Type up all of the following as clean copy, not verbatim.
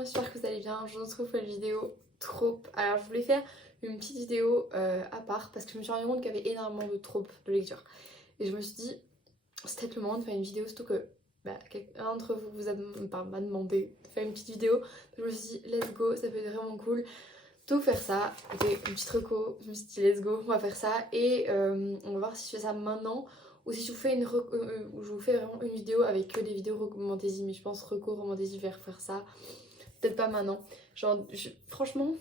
monde, j'espère que vous allez bien. Je vous retrouve pour une vidéo trop. Alors je voulais faire une petite vidéo à part parce que je me suis rendu compte qu'il y avait énormément de tropes de lecture. Et je me suis dit, c'est peut-être le moment de faire une vidéo, surtout que quelqu'un d'entre vous m'a demandé de faire une petite vidéo. Donc je me suis dit, let's go, ça peut être vraiment cool. Tout faire ça, c'était une petite reco, je me suis dit let's go, on va faire ça et on va voir si je fais ça maintenant ou si je vous fais où je vous fais vraiment une vidéo avec que des vidéos romantasy, mais je pense reco romantasy vers faire ça, peut-être pas maintenant. Genre franchement,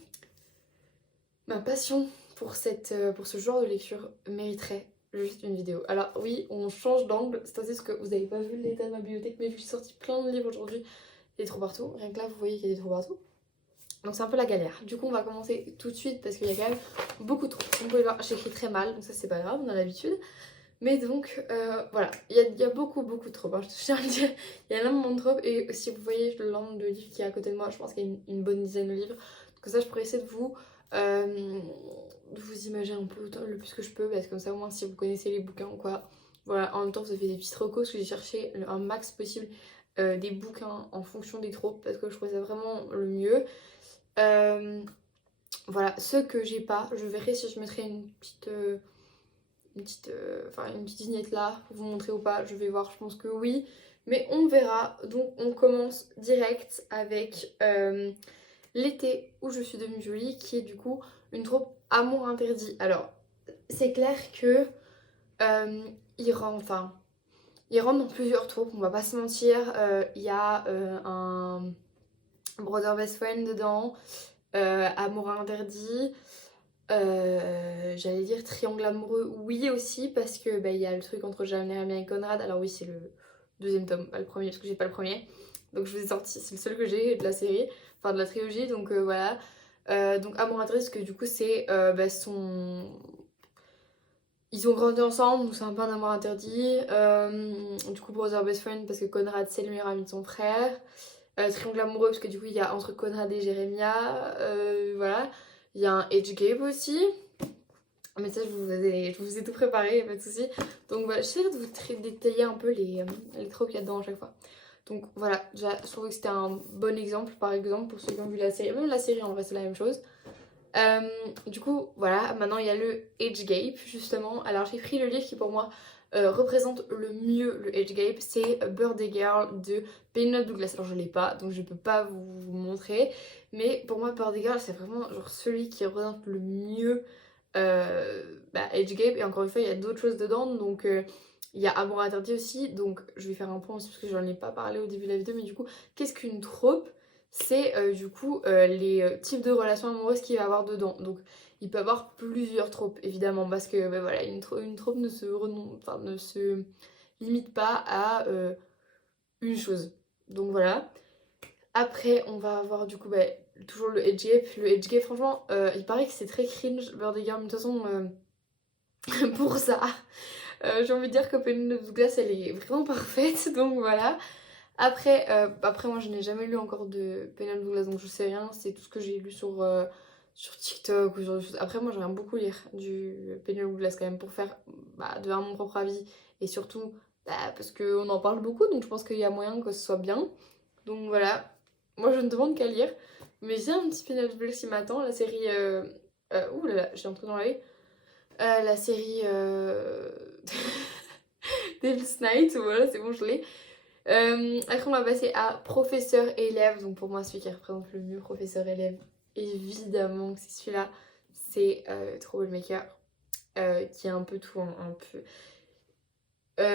ma passion pour ce genre de lecture mériterait juste une vidéo. Alors oui, on change d'angle, c'est aussi parce que vous n'avez pas vu l'état de ma bibliothèque, mais j'ai sorti plein de livres aujourd'hui, des trous partout, rien que là vous voyez qu'il y a des trous partout. Donc c'est un peu la galère. Du coup on va commencer tout de suite parce qu'il y a quand même beaucoup trop. Comme vous pouvez voir, j'écris très mal, donc ça c'est pas grave, on a l'habitude. Mais donc voilà, il y a beaucoup de trop. Je tiens à le dire, il y a énormément de trop. Et si vous voyez le nombre de livres qui est à côté de moi, je pense qu'il y a une bonne dizaine de livres. Donc ça je pourrais essayer de vous imaginer un peu le plus que je peux. Parce que comme ça au moins si vous connaissez les bouquins ou quoi. Voilà, en même temps vous avez des petites recos parce que j'ai cherché un max possible des bouquins en fonction des tropes. Parce que je trouvais ça vraiment le mieux. Voilà, ceux que j'ai pas, je verrai si je mettrai une petite vignette là pour vous montrer ou pas. Je vais voir, je pense que oui, mais on verra. Donc on commence direct avec l'été où je suis devenue jolie, qui est du coup une troupe amour interdit. Alors c'est clair que il rentre dans plusieurs troupes, on va pas se mentir. Il y a un brother best friend dedans. Amour interdit. J'allais dire triangle amoureux, oui aussi, parce que il y a le truc entre Jeremy et Conrad. Alors oui, c'est le deuxième tome, pas le premier, parce que j'ai pas le premier. Donc je vous ai sorti, c'est le seul que j'ai de la série, enfin de la trilogie, donc voilà. Donc amour interdit, parce que du coup c'est son... Ils ont grandi ensemble, donc c'est un peu un amour interdit. Du coup brother best friend, parce que Conrad c'est le meilleur ami de son frère. Triangle amoureux parce que du coup il y a entre Conrad et Jérémia, voilà. Il y a un age gap aussi. Mais ça je vous ai tout préparé, y a pas de soucis. Donc voilà, j'essaie de vous détailler un peu les tropes qu'il y a dedans à chaque fois. Donc voilà, déjà je trouvais que c'était un bon exemple par exemple pour ceux qui ont vu la série. Même la série en vrai c'est la même chose. Du coup voilà, maintenant il y a le age gap justement. Alors j'ai pris le livre qui pour moi représente le mieux le age gap, c'est Birthday Girl de Penelope Douglas. Alors je l'ai pas donc je peux pas vous montrer, mais pour moi Birthday Girl c'est vraiment genre celui qui représente le mieux age gap. Et encore une fois il y a d'autres choses dedans, donc il y a Amour interdit aussi, donc je vais faire un point aussi parce que j'en ai pas parlé au début de la vidéo. Mais du coup qu'est-ce qu'une trope? C'est du coup les types de relations amoureuses qu'il va y avoir dedans. Donc il peut y avoir plusieurs tropes évidemment, parce que voilà, une trope ne se limite pas à une chose. Donc voilà. Après on va avoir du coup toujours le edge gap. Le edge gap franchement il paraît que c'est très cringe Birthday Girl, mais de toute façon pour ça j'ai envie de dire que Penelope Douglas elle est vraiment parfaite. Donc voilà. Après moi je n'ai jamais lu encore de Penelope Douglas, donc je sais rien, c'est tout ce que j'ai lu sur TikTok ou sur des choses. Après moi j'aime beaucoup lire du Penelope Douglas quand même pour faire de mon propre avis, et surtout parce qu'on en parle beaucoup, donc je pense qu'il y a moyen que ce soit bien. Donc voilà, moi je ne demande qu'à lire, mais j'ai un petit Penelope Douglas qui m'attend, la série... ouh là là, j'ai un truc dans l'œil. La série... Devil's Night, voilà c'est bon je l'ai. Après on va passer à professeur-élève. Donc pour moi celui qui représente le mieux professeur-élève, évidemment que c'est celui-là. C'est Troublemaker, qui est un peu tout, un peu... Il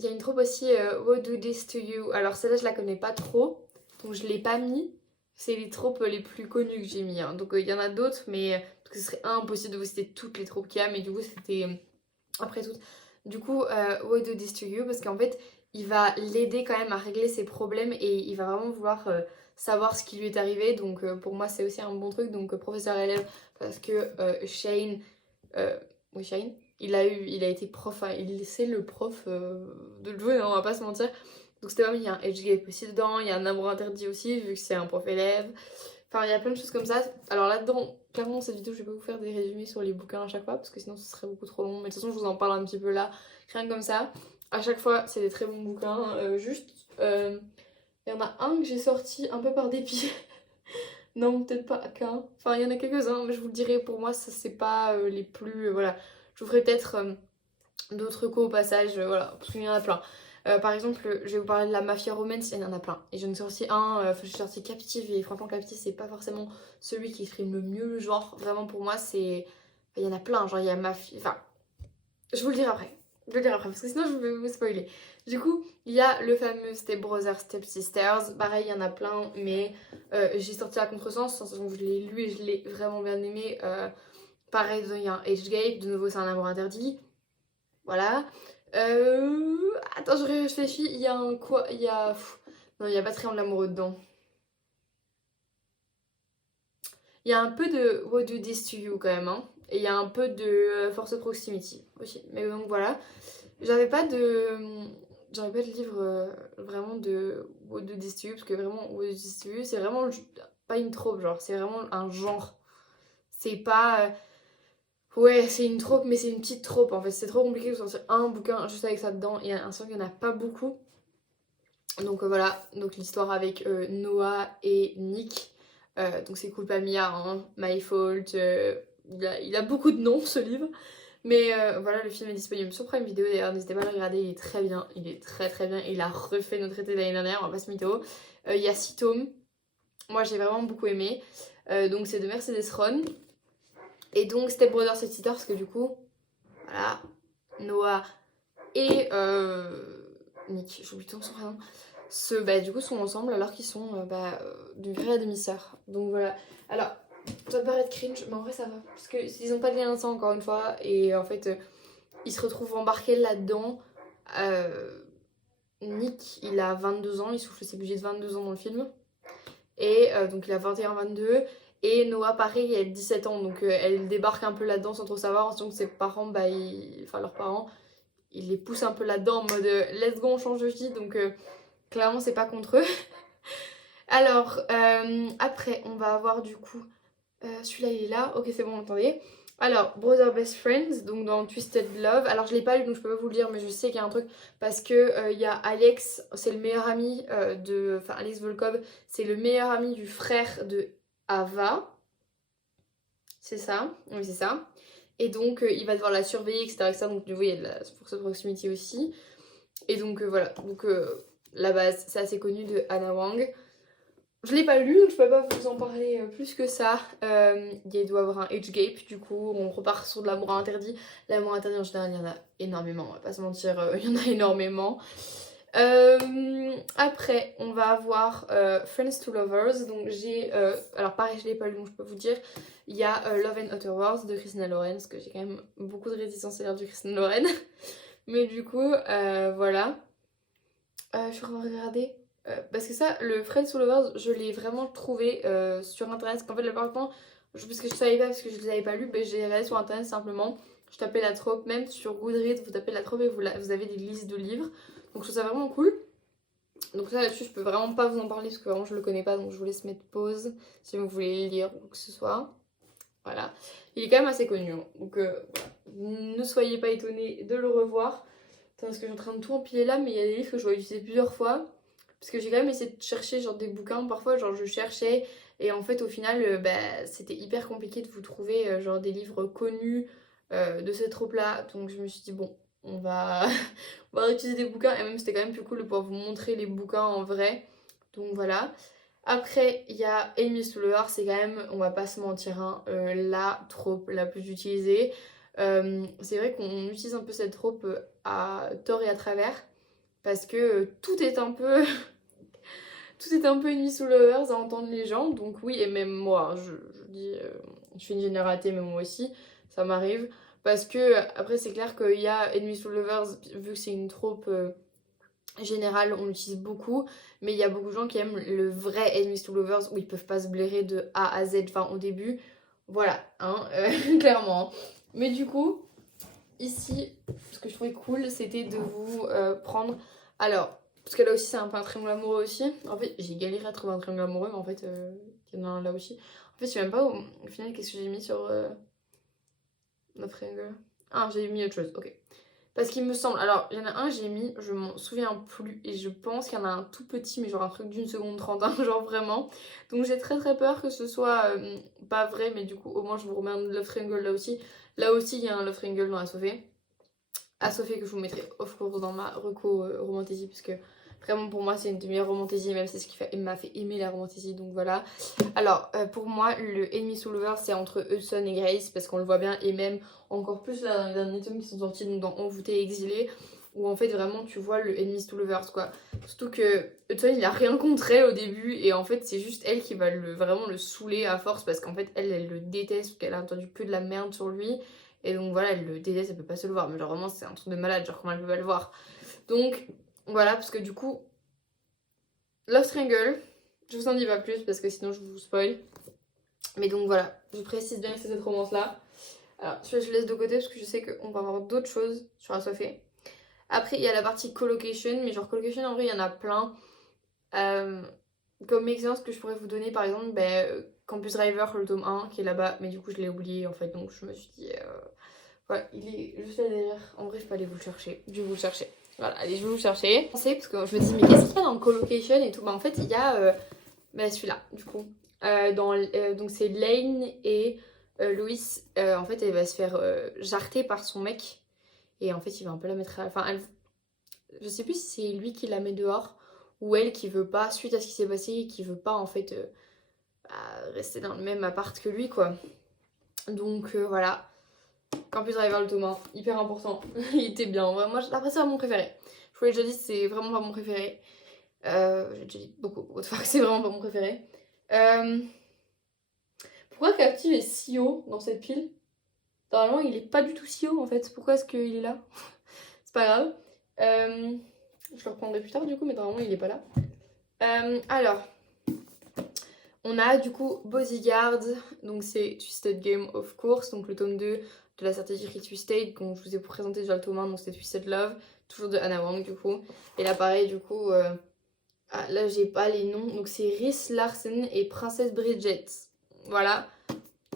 y a une troupe aussi, What Do This To You. Alors celle-là je la connais pas trop, donc je l'ai pas mis. C'est les tropes les plus connues que j'ai mis, hein. Donc il y en a d'autres, mais parce que ce serait impossible de vous citer toutes les tropes qu'il y a. Mais du coup c'était après tout. Du coup, What Do This To You, parce qu'en fait, il va l'aider quand même à régler ses problèmes et il va vraiment vouloir savoir ce qui lui est arrivé. Donc pour moi, c'est aussi un bon truc. Donc professeur-élève, parce que Shane, oui Shane, il a été prof, hein, c'est le prof de le jouer, hein, on va pas se mentir. Donc c'était vraiment, il y a un age gap aussi dedans, il y a un amour interdit aussi, vu que c'est un prof-élève. Enfin, il y a plein de choses comme ça. Alors là-dedans, clairement, cette vidéo, je vais pas vous faire des résumés sur les bouquins à chaque fois, parce que sinon ce serait beaucoup trop long. Mais de toute façon, je vous en parle un petit peu là, rien que comme ça. À chaque fois, c'est des très bons bouquins. Il y en a un que j'ai sorti un peu par dépit. Non, peut-être pas qu'un. Enfin, il y en a quelques-uns, mais je vous le dirai, pour moi, ça c'est pas les plus. Voilà. Je vous ferai peut-être d'autres coups au passage, voilà, parce qu'il y en a plein. Par exemple, je vais vous parler de la Mafia Romance, il y en a plein. Et j'en ai sorti un, j'ai sorti Captive, et franchement, Captive, c'est pas forcément celui qui exprime le mieux le genre. Vraiment, pour moi, c'est. Enfin, il y en a plein, genre, il y a Mafia. Enfin, je vous le dirai après. Je vous le dirai après, parce que sinon, je vais vous spoiler. Du coup, il y a le fameux Step Brothers, Step Sisters. Pareil, il y en a plein, mais j'ai sorti à contresens, donc je l'ai lu et je l'ai vraiment bien aimé. Pareil, il y a un Age Gap, de nouveau, c'est un amour interdit. Voilà. Attends, je réfléchis. Il y a un quoi? Il y a. Non, il y a pas Triangle amoureux dedans. Il y a un peu de What Do This To You quand même, hein. Et il y a un peu de Force Proximity aussi. Mais donc voilà. J'avais pas de. J'avais pas de livre vraiment de What Do This To You, parce que vraiment, What Do This To You, c'est vraiment pas une trope, genre. C'est vraiment un genre. C'est pas. Ouais, c'est une trope, mais c'est une petite trope en fait. C'est trop compliqué de sortir un bouquin juste avec ça dedans. Et un qu'il n'y en a pas beaucoup. Donc voilà, donc l'histoire avec Noah et Nick. Donc c'est Culpa Mia, hein, My Fault. Il a beaucoup de noms ce livre. Mais voilà, le film est disponible sur Prime Video. D'ailleurs, n'hésitez pas à le regarder, il est très bien. Il est très très bien. Il a refait notre été l'année dernière, on va pas se mytho. Il y a 6 tomes. Moi j'ai vraiment beaucoup aimé. Donc c'est de Mercedes Ron. Et donc Step Brothers et Sisters, parce que du coup, voilà, Noah et Nick, j'oublie tout son prénom, bah, du coup sont ensemble alors qu'ils sont d'une vraie demi-sœur. Donc voilà. Alors, ça peut paraître cringe, mais en vrai ça va. Parce qu'ils ont pas de lien de sang encore une fois. Et en fait, ils se retrouvent embarqués là-dedans. Nick, il a 22 ans, il souffle ses budgets de 22 ans dans le film. Et donc il a 21-22. Et Noah, pareil, elle a 17 ans. Donc elle débarque un peu là-dedans sans trop savoir. En sachant que ses parents, enfin leurs parents, ils les poussent un peu là-dedans en mode let's go, on change de vie. Donc clairement, c'est pas contre eux. Alors, après, on va avoir du coup. Celui-là, il est là. Ok, c'est bon, attendez. Alors, Brother Best Friends, donc dans Twisted Love. Alors, je l'ai pas lu, donc je peux pas vous le dire, mais je sais qu'il y a un truc. Parce que il y a Alex, c'est le meilleur ami de. Enfin, Alex Volkov, c'est le meilleur ami du frère de Ava. C'est ça. Oui, c'est ça. Et donc, il va devoir la surveiller, etc. etc. Donc, du coup, il y a de la force de proximité aussi. Et donc, voilà. Donc, la base, c'est assez connu de Hannah Wang. Je l'ai pas lu, donc je peux pas vous en parler plus que ça. Il doit y avoir un age gap, du coup, on repart sur de l'amour interdit. L'amour interdit en général, il y en a énormément, on va pas se mentir, il y en a énormément. Après, on va avoir Friends to Lovers. Donc j'ai, alors pareil, je l'ai pas lu, donc je peux vous dire. Il y a Love and Other Worlds de Christina Loren, parce que j'ai quand même beaucoup de réticence à lire du Christina Loren. Mais du coup, voilà. Je suis en train de regarder. Parce que ça, le Friends to Lovers, je l'ai vraiment trouvé sur internet. Parce qu'en fait, la plupart du temps, parce que je savais pas, parce que je les avais pas lus, ben, j'ai regardé sur internet simplement. Je tapais la trope, même sur Goodreads, vous tapez la trope et vous avez des listes de livres. Donc je trouve ça vraiment cool. Donc ça là-dessus, je peux vraiment pas vous en parler parce que vraiment je le connais pas. Donc je vous laisse mettre pause si vous voulez le lire ou quoi que ce soit. Voilà. Il est quand même assez connu, hein. Donc voilà. Ne soyez pas étonnés de le revoir. Attends, parce que je suis en train de tout empiler là, mais il y a des livres que je dois utiliser plusieurs fois. Parce que j'ai quand même essayé de chercher genre des bouquins. Parfois, genre je cherchais et en fait, au final, c'était hyper compliqué de vous trouver genre des livres connus de cette troupe-là. Donc je me suis dit, bon, on va, on va utiliser des bouquins. Et même, c'était quand même plus cool de pouvoir vous montrer les bouquins en vrai. Donc voilà. Après, il y a Enemies to Lovers, c'est quand même, on va pas se mentir, hein, la trope la plus utilisée. C'est vrai qu'on utilise un peu cette trope à tort et à travers, parce que tout est un peu tout est un peu Enemies to Lovers à entendre les gens. Donc oui, et même moi, je dis, je fais une généralité, mais moi aussi, ça m'arrive. Parce que après, c'est clair qu'il y a Enemies to Lovers, vu que c'est une trope générale, on l'utilise beaucoup, mais il y a beaucoup de gens qui aiment le vrai Enemies to Lovers où ils peuvent pas se blairer de A à Z, enfin au début, voilà, hein, clairement. Mais du coup, ici, ce que je trouvais cool, c'était de vous prendre, alors, parce que là aussi c'est un peu un triangle amoureux aussi, en fait j'ai galéré à trouver un triangle amoureux, mais en fait, il y en a un là aussi. En fait, je sais même pas au final qu'est-ce que j'ai mis sur notre triangle. Ah, j'ai mis autre chose, ok. Parce qu'il me semble, alors il y en a un j'ai mis, je m'en souviens plus et je pense qu'il y en a un tout petit mais genre un truc d'une seconde 30, hein, genre vraiment. Donc j'ai très très peur que ce soit pas vrai, mais du coup au moins je vous remets un Love Triangle là aussi. Là aussi il y a un Love Triangle dans Assophé. Assophé que je vous mettrai of course dans ma reco romantasy parce que vraiment pour moi c'est une des meilleures romantasy, même c'est ce qui m'a fait aimer la romantasy, donc voilà. Alors pour moi le Enemies to Lovers c'est entre Hudson et Grace parce qu'on le voit bien, et même encore plus là dans les derniers tomes qui sont sortis, donc dans Envoûté et Exilé, où en fait vraiment tu vois le Enemies to Lovers quoi. Surtout que Hudson il a rien contre elle au début et en fait c'est juste elle qui va vraiment le saouler à force parce qu'en fait elle le déteste parce qu'elle a entendu que de la merde sur lui. Et donc voilà, elle le déteste, elle peut pas se le voir. Mais genre vraiment, c'est un truc de malade, genre comment elle peut pas le voir. Donc voilà, parce que du coup, Love Triangle, je vous en dis pas plus parce que sinon je vous spoil. Mais donc voilà, je précise bien que c'est cette romance-là. Alors, celui-là, je laisse de côté parce que je sais qu'on va avoir d'autres choses sur Assophé. Après, il y a la partie colocation, mais genre colocation, en vrai, il y en a plein. Comme expérience que je pourrais vous donner, par exemple, Campus Driver, le tome 1, qui est là-bas, mais du coup, je l'ai oublié en fait, donc je me suis dit. Ouais, il est juste là derrière. En vrai, je peux aller vous le chercher. Je vais vous le chercher. Voilà, allez, je vais vous le chercher. Parce que je me dis, mais qu'est-ce qu'il y a dans le colocation et tout? Bah, en fait, il y a celui-là, du coup. Donc, c'est Lane et Louis. En fait, elle va se faire jarter par son mec. Et en fait, il va un peu la mettre à. Enfin, je sais plus si c'est lui qui la met dehors ou elle qui veut pas, suite à ce qui s'est passé, qui veut pas en fait rester dans le même appart que lui, quoi. Donc, voilà. Campus Driver le tome 1, hyper important. Il était bien. Ouais, moi, après, c'est pas mon préféré. Je vous l'ai déjà dit, c'est vraiment pas mon préféré. J'ai déjà dit beaucoup de fois que c'est vraiment pas mon préféré. Pourquoi Captive est si haut dans cette pile? Normalement, il est pas du tout si haut en fait. Pourquoi est-ce qu'il est là? C'est pas grave. Je le reprendrai plus tard du coup, mais normalement, il est pas là. Alors, on a du coup Bodyguard, donc c'est Twisted Game of course, donc le tome 2 de la stratégie Twisted, dont je vous ai présenté déjà le tome 1, donc c'est Twisted Love, toujours de Hannah Wang du coup. Et là pareil du coup, là j'ai pas les noms, donc c'est Rhys Larsen et Princesse Bridget. Voilà.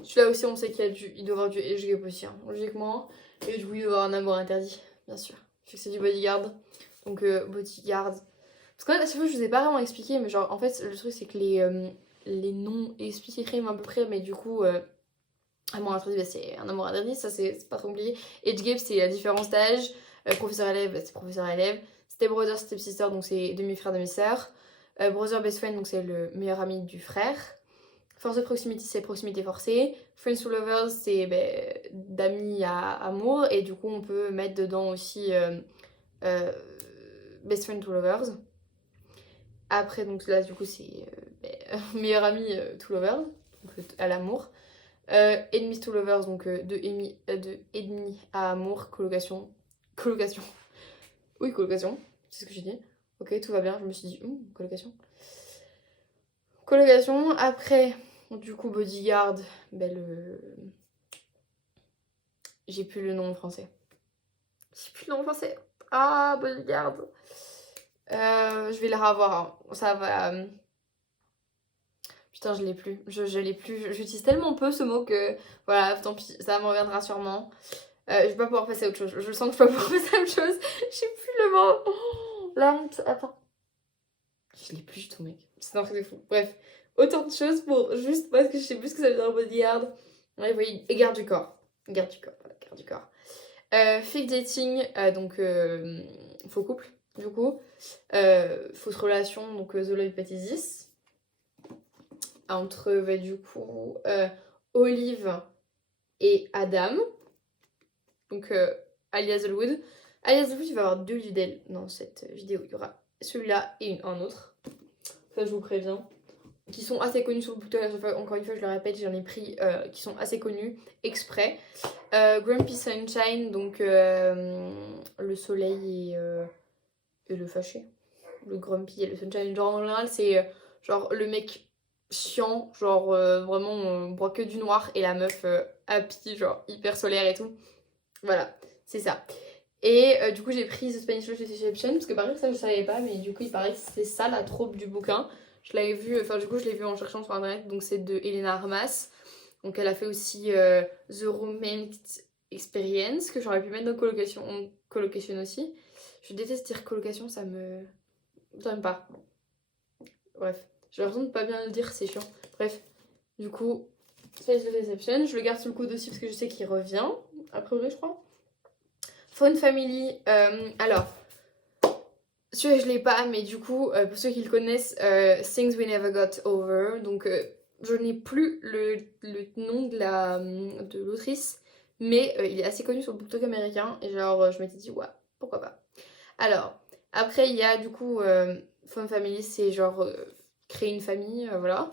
Celui-là aussi on sait il doit y avoir du age gap aussi, hein, logiquement. Et du coup il doit y avoir un amour interdit, bien sûr. Vu que c'est du Bodyguard. Donc Bodyguard. Parce qu'en fait à chaque fois je vous ai pas vraiment expliqué, mais genre en fait le truc c'est que les noms expliqués à peu près, mais du coup, amour interdit, c'est un amour interdit, ça c'est pas trop compliqué. Age gap, c'est la différence d'âge. Professeur-élève, c'est professeur-élève. Step brother, step sister, donc c'est demi-frère, demi-sœur. Brother best friend, donc c'est le meilleur ami du frère. Force de proximité, c'est proximité forcée. Friends to lovers, c'est d'amis à amour. Et du coup, on peut mettre dedans aussi best friend to lovers. Après, donc là, du coup, c'est meilleur ami to lovers, donc à l'amour. Enemies to lovers, donc de ennemis à amour, colocation. Colocation. Oui, colocation, c'est ce que j'ai dit. Ok, tout va bien, je me suis dit, colocation. Colocation, après, du coup, bodyguard, j'ai plus le nom en français. J'ai plus le nom en français. Ah, bodyguard. Je vais le revoir, hein. Ça va. Putain, je l'ai plus. Je l'ai plus. J'utilise tellement peu ce mot que voilà, tant pis, ça me reviendra sûrement. Je vais pas pouvoir passer à autre chose. Je sens que je vais pas pouvoir passer à autre chose. J'ai plus le mot. Oh, la honte. Attends. Je l'ai plus du tout, mec. C'est un truc de fou. Bref, autant de choses pour juste parce que je sais plus ce que ça veut dire bodyguard. Ouais, oui, et garde du corps. Garde du corps, voilà, garde du corps. Fake dating, donc faux couple, du coup. Fausse relation, donc zoohypathésis. Entre, du coup, Olive et Adam. Donc, alias Wood. Alias Wood, il va y avoir 2 livres d'elle dans cette vidéo. Il y aura celui-là et un autre. Ça, je vous préviens. Qui sont assez connus sur le bouton. Encore une fois, je le répète, j'en ai pris qui sont assez connus exprès. Grumpy Sunshine, donc le soleil et le fâché. Le Grumpy et le Sunshine. Genre, en général, c'est genre le mec chiant, genre vraiment on voit que du noir, et la meuf happy, genre hyper solaire et tout. Voilà, c'est ça. Et du coup j'ai pris The Spanish Love Deception parce que par exemple ça je savais pas, mais du coup il paraît que c'est ça la troupe du bouquin. Je l'avais vu, enfin du coup je l'ai vu en cherchant sur internet, donc c'est de Elena Armas. Donc elle a fait aussi The Romance Experience que j'aurais pu mettre dans colocation colocation aussi. Je déteste dire colocation, ça me... J'aime pas. Bref, j'ai l'impression de pas bien le dire, c'est chiant. Bref, du coup, Space the Deception, je le garde sous le coude aussi parce que je sais qu'il revient, a priori je crois. Phone Family, alors, celui-là je l'ai pas, mais du coup, pour ceux qui le connaissent, Things We Never Got Over, donc je n'ai plus le nom de l'autrice, mais il est assez connu sur le BookTok américain, et genre je m'étais dit, ouais, pourquoi pas. Alors, après il y a du coup, Phone Family, c'est genre créer une famille, voilà.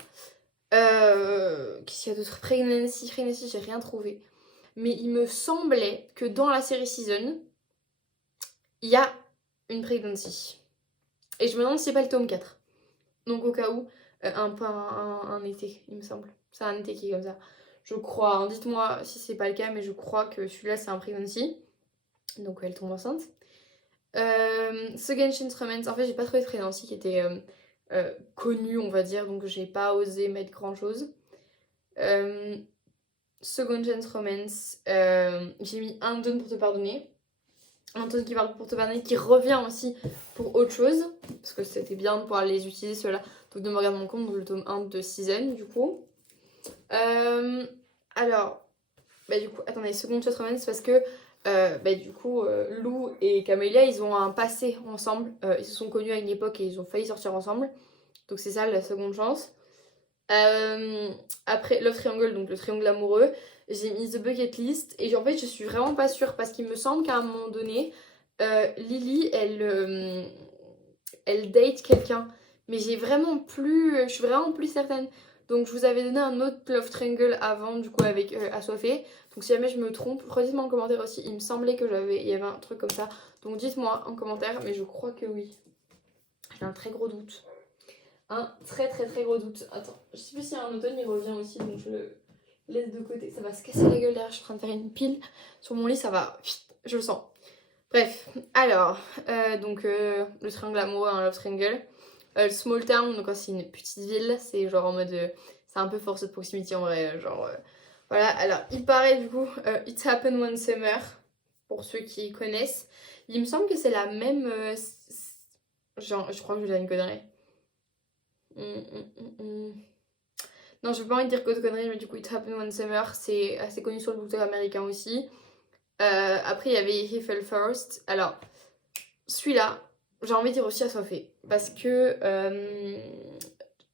Qu'est-ce qu'il y a d'autre? Pregnancy, j'ai rien trouvé. Mais il me semblait que dans la série Season, il y a une pregnancy. Et je me demande si c'est pas le tome 4. Donc au cas où, un été, il me semble. C'est un été qui est comme ça. Je crois, hein, dites-moi si c'est pas le cas, mais je crois que celui-là c'est un pregnancy. Donc elle tombe enceinte. Second Romance, en fait j'ai pas trouvé de pregnancy qui était connu, on va dire, donc j'ai pas osé mettre grand chose. Second Chance Romance, j'ai mis un don pour te pardonner. Un ton qui parle pour te pardonner, qui revient aussi pour autre chose, parce que c'était bien de pouvoir les utiliser ceux-là. Donc de me regarder mon compte, donc le tome 1 de Season du coup. Alors, bah du coup, attendez, Second Chance Romance, parce que du coup, Lou et Camélia, ils ont un passé ensemble. Ils se sont connus à une époque et ils ont failli sortir ensemble. Donc c'est ça la seconde chance. Après Love Triangle, donc le triangle amoureux, j'ai mis The Bucket List et en fait je suis vraiment pas sûre parce qu'il me semble qu'à un moment donné Lily elle date quelqu'un, mais je suis vraiment plus certaine. Donc je vous avais donné un autre Love Triangle avant du coup avec Assoiffé, donc si jamais je me trompe, redites-moi en commentaire aussi. Il me semblait que il y avait un truc comme ça, donc dites-moi en commentaire, mais je crois que oui. J'ai un très gros doute. Un très gros doute. Attends, je sais plus si un automne il revient aussi, donc je le laisse de côté. Ça va se casser la gueule derrière, je suis en train de faire une pile sur mon lit, ça va, je le sens. Bref, alors, le triangle amoureux, un love triangle. Le small town, donc c'est une petite ville, c'est genre en mode, c'est un peu force de proximité en vrai, genre, voilà. Alors, il paraît du coup, It Happened One Summer, pour ceux qui connaissent. Il me semble que c'est la même, genre, je crois que je vais dire une connerie. Non, je veux pas envie de dire que de conneries, mais du coup, It Happened One Summer, c'est assez connu sur le BookTok américain aussi. Après, il y avait He Fell First. Alors, celui-là, j'ai envie de dire aussi Assoiffé. Parce que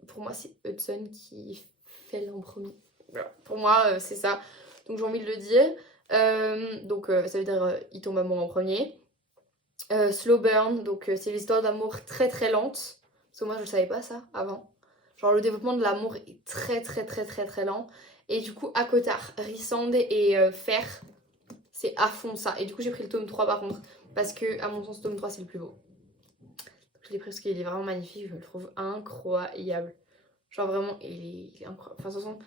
pour moi, c'est Hudson qui fait en premier. Voilà. Pour moi, c'est ça. Donc, j'ai envie de le dire. Ça veut dire il tombe amoureux en premier. Slow Burn, donc c'est l'histoire d'amour très lente. Parce que moi, je ne savais pas ça avant. Genre, le développement de l'amour est très lent. Et du coup, Akotard, Rissand et Fer, c'est à fond ça. Et du coup, j'ai pris le tome 3 par contre. Parce que, à mon sens, le tome 3, c'est le plus beau. Donc, je l'ai pris parce qu'il est vraiment magnifique. Je le trouve incroyable. Genre, vraiment, il est incroyable. Enfin, de toute façon,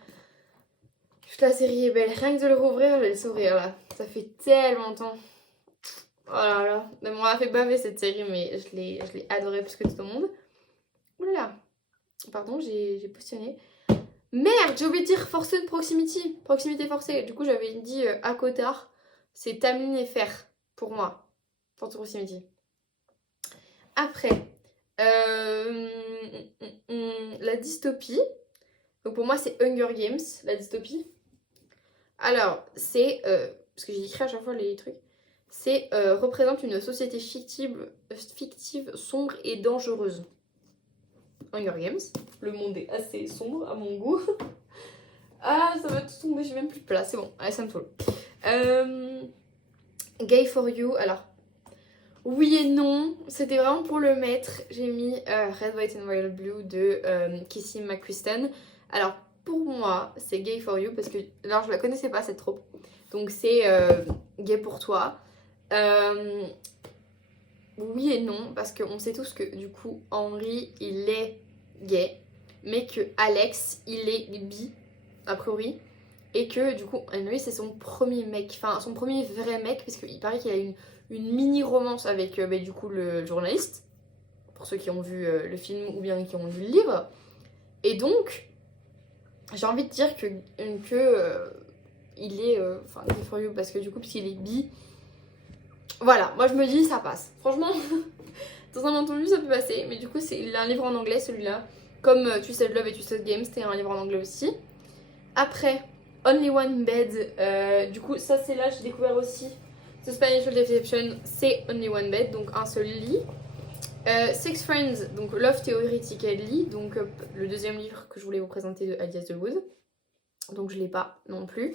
toute la série est belle. Rien que de le rouvrir, je vais le s'ouvrir là. Ça fait tellement longtemps. Oh là là. On m'a fait baver cette série, mais je l'ai adorée plus que tout le monde. Ouh là là. Pardon, j'ai positionné. Merde, j'ai oublié de dire Forced Proximity. Proximité forcée. Du coup, j'avais dit Akotard. C'est Tamlin et Fer pour moi. Forced Proximity. Après, la dystopie. Donc pour moi, c'est Hunger Games, la dystopie. Alors, c'est. Parce que j'ai écrit à chaque fois les trucs. C'est représente une société fictive, sombre et dangereuse. Hunger Games. Le monde est assez sombre à mon goût. Ah, ça va tout tomber, j'ai même plus de place. C'est bon, allez, ça me saoule. Gay for You. Alors, oui et non. C'était vraiment pour le mettre. J'ai mis Red, White and Royal Blue de Kissy McQuiston. Alors, pour moi, c'est Gay for You parce que. Alors, je la connaissais pas cette troupe. Donc, c'est Gay pour toi. Oui et non, parce qu'on sait tous que du coup, Henry, il est gay, mais que Alex, il est bi, a priori, et que du coup, Henry, c'est son premier mec, enfin son premier vrai mec, parce qu'il paraît qu'il a une mini-romance avec du coup le journaliste, pour ceux qui ont vu le film ou bien qui ont lu le livre. Et donc, j'ai envie de dire que il est, gay for you, parce que du coup, puisqu'il est bi, Voilà, moi je me dis ça passe. Franchement, dans un malentendu ça peut passer, mais du coup c'est un livre en anglais celui-là. Comme Twisted Love et Twisted Game, c'était un livre en anglais aussi. Après, Only One Bed, du coup ça c'est là j'ai découvert aussi. The Spanish Deception, c'est Only One Bed, donc un seul lit. Six Friends, donc Love Theoretically, donc le deuxième livre que je voulais vous présenter de Alias de Wood. Donc je l'ai pas non plus.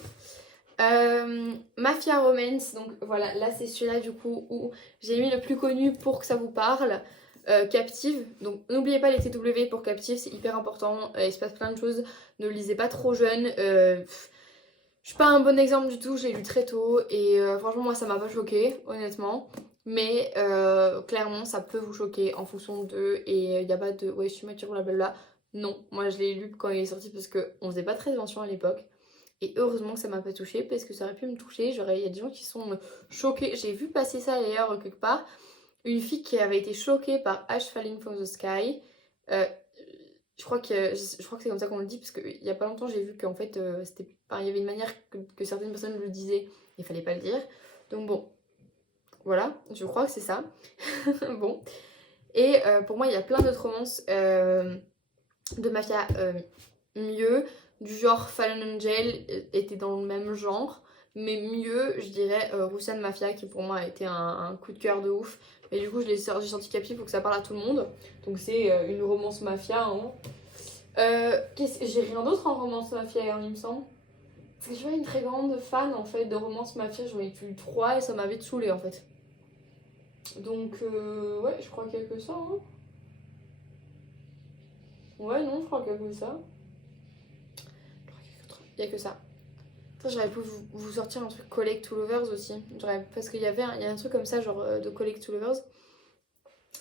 Mafia Romance, donc voilà, là c'est celui-là du coup où j'ai mis le plus connu pour que ça vous parle. Captive, donc n'oubliez pas les TW pour Captive, c'est hyper important, il se passe plein de choses, ne le lisez pas trop jeune. Je suis pas un bon exemple du tout, je l'ai lu très tôt et franchement moi ça m'a pas choqué honnêtement. Mais clairement ça peut vous choquer en fonction de, et il n'y a pas de ouais je suis mature blablabla. Non, moi je l'ai lu quand il est sorti parce qu'on faisait pas très attention à l'époque. Et heureusement que ça m'a pas touchée parce que ça aurait pu me toucher. Il y a des gens qui sont choqués. J'ai vu passer ça d'ailleurs quelque part. Une fille qui avait été choquée par Ash Falling from the Sky. Je crois que c'est comme ça qu'on le dit parce qu'il y a pas longtemps j'ai vu qu'en fait il y avait une manière que certaines personnes le disaient. Il fallait pas le dire. Donc bon, voilà, je crois que c'est ça. Bon. Et pour moi il y a plein d'autres romances de mafia mieux. Du genre Fallen Angel était dans le même genre, mais mieux, je dirais Russian Mafia qui pour moi a été un coup de cœur de ouf. Mais du coup, j'ai sorti Captive pour que ça parle à tout le monde. Donc c'est une romance mafia. Hein. J'ai rien d'autre en romance mafia, hein, il me semble. Parce que je suis pas une très grande fan en fait de romance mafia. J'en ai lu 3 et ça m'avait saoulée en fait. Donc ouais, je crois qu'il y a que ça. Hein. Ouais, non, je crois qu'il y a que ça. Il y a que ça. J'aurais pu vous sortir un truc Collect to Lovers aussi. Parce qu'il y a un truc comme ça, genre de Collect to Lovers.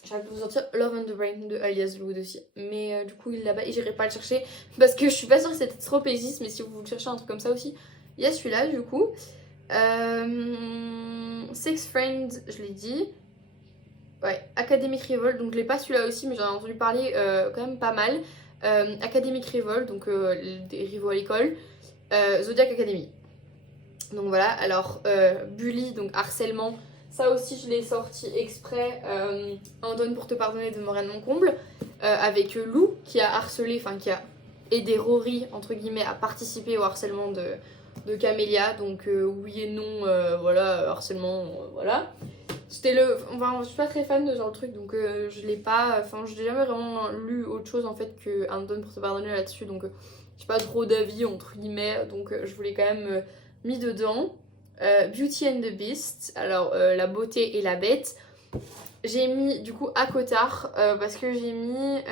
J'aurais pu vous sortir Love and the Brain de Alias Wood aussi. Mais du coup, il est là-bas et j'irai pas le chercher. Parce que je suis pas sûre que c'était trop paisiste. Mais si vous cherchez un truc comme ça aussi, il y a celui-là du coup. Six Friends, je l'ai dit. Ouais, Academic Revolt. Donc je l'ai pas celui-là aussi, mais j'en ai entendu parler quand même pas mal. Academic Revolt, donc des rivaux à l'école. Zodiac Academy. Donc voilà, alors bully, donc harcèlement, ça aussi je l'ai sorti exprès, Un donne pour te pardonner de Maureen Moncomble, avec Lou qui a harcelé, enfin qui a aidé Rory entre guillemets à participer au harcèlement de Camélia, donc oui et non, voilà, harcèlement, voilà. C'était enfin je suis pas très fan de ce genre de truc, donc je l'ai pas, enfin je n'ai jamais vraiment lu autre chose en fait que Un donne pour te pardonner là-dessus, donc j'ai pas trop d'avis entre guillemets, donc je voulais quand même mis dedans. Beauty and the Beast, alors la beauté et la bête. J'ai mis du coup à Cotard parce que j'ai mis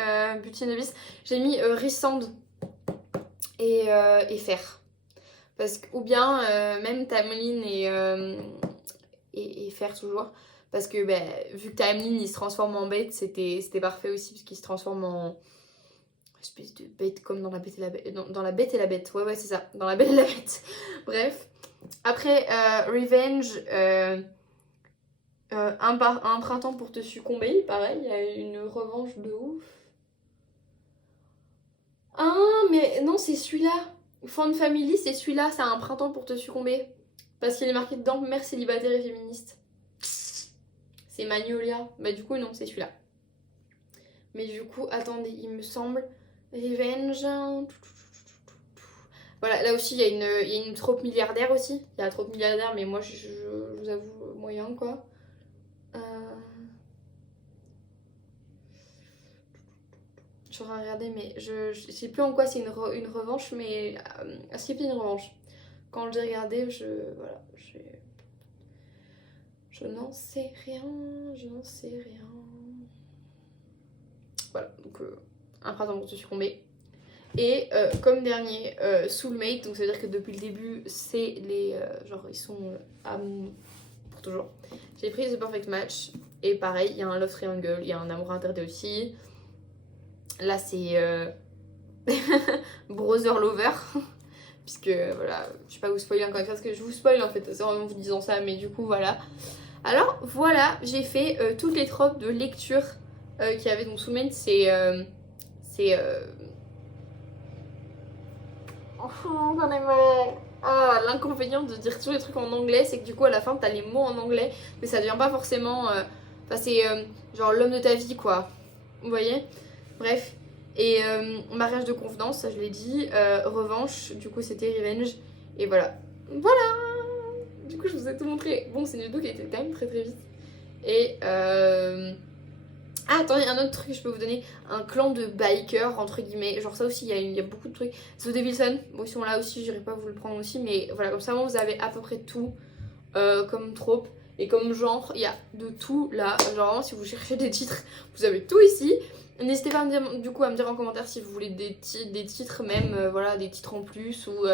Beauty and the Beast, j'ai mis Rissand et Fer. Parce que, ou bien même Tamerlane et Fer toujours. Parce que bah, vu que Tamerlane il se transforme en bête, c'était parfait aussi parce qu'il se transforme en espèce de bête comme dans la bête et la bête. Dans la bête et la bête, ouais c'est ça, dans la bête et la bête. Bref. Après Revenge, un printemps pour te succomber, pareil, il y a une revanche de ouf. Ah mais non c'est celui-là. Fan Family c'est celui-là, c'est un printemps pour te succomber. Parce qu'il est marqué dedans mère célibataire et féministe. C'est Magnolia. Bah du coup non c'est celui-là. Mais du coup attendez il me semble Revenge. Voilà, là aussi, il y a une trope milliardaire aussi. Il y a la trope milliardaire, mais moi, je vous avoue, moyen, quoi. Je suis en train de regarder, mais je sais plus en quoi c'est une revanche, mais est-ce qu'il y a une revanche? Quand j'ai regardé, voilà, je n'en sais rien, je n'en sais rien. Voilà, donc un printemps pour te succomber. Et comme dernier, Soulmate, donc ça veut dire que depuis le début, c'est les. Genre, ils sont amour pour toujours. J'ai pris The Perfect Match, et pareil, il y a un Love Triangle, il y a un amour interdit aussi. Là, c'est Brother Lover, puisque voilà, je sais pas vous spoiler encore une fois, parce que je vous spoil en fait en vous disant ça, mais du coup, voilà. Alors, voilà, j'ai fait toutes les tropes de lecture qu'il y avait, donc Soulmate, c'est. Oh, j'en ai mal. Ah, l'inconvénient de dire tous les trucs en anglais, c'est que du coup à la fin t'as les mots en anglais, mais ça devient pas forcément. Enfin, c'est genre l'homme de ta vie quoi. Vous voyez? Bref. Et mariage de convenance, ça je l'ai dit. Revanche, du coup c'était revenge. Et voilà. Voilà! Du coup je vous ai tout montré. Bon, c'est une vidéo qui a été quand même très très vite. Et ah, attendez, un autre truc que je peux vous donner, un clan de bikers, entre guillemets, genre ça aussi, il y a beaucoup de trucs. The Devilson, bon, ils sont là aussi, j'irai pas vous le prendre aussi, mais voilà, comme ça, vous avez à peu près tout comme trope et comme genre, il y a de tout là. Genre vraiment, si vous cherchez des titres, vous avez tout ici. N'hésitez pas à me dire, du coup, à me dire en commentaire si vous voulez des titres, même, voilà, des titres en plus ou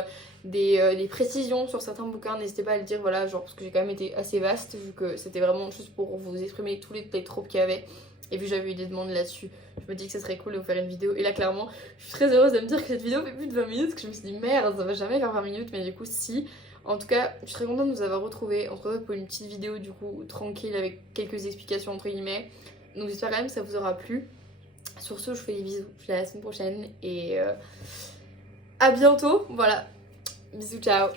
des précisions sur certains bouquins. N'hésitez pas à le dire, voilà, genre, parce que j'ai quand même été assez vaste, vu que c'était vraiment juste pour vous exprimer tous les tropes qu'il y avait. Et vu que j'avais eu des demandes là-dessus, je me dis que ça serait cool de vous faire une vidéo. Et là, clairement, je suis très heureuse de me dire que cette vidéo fait plus de 20 minutes. Que je me suis dit, merde, ça va jamais faire 20 minutes. Mais du coup, si. En tout cas, je suis très contente de vous avoir retrouvés. On se retrouve pour une petite vidéo, du coup, tranquille, avec quelques explications, entre guillemets. Donc, j'espère quand même que ça vous aura plu. Sur ce, je vous fais des bisous. Je vous dis à la semaine prochaine. Et à bientôt. Voilà. Bisous, ciao.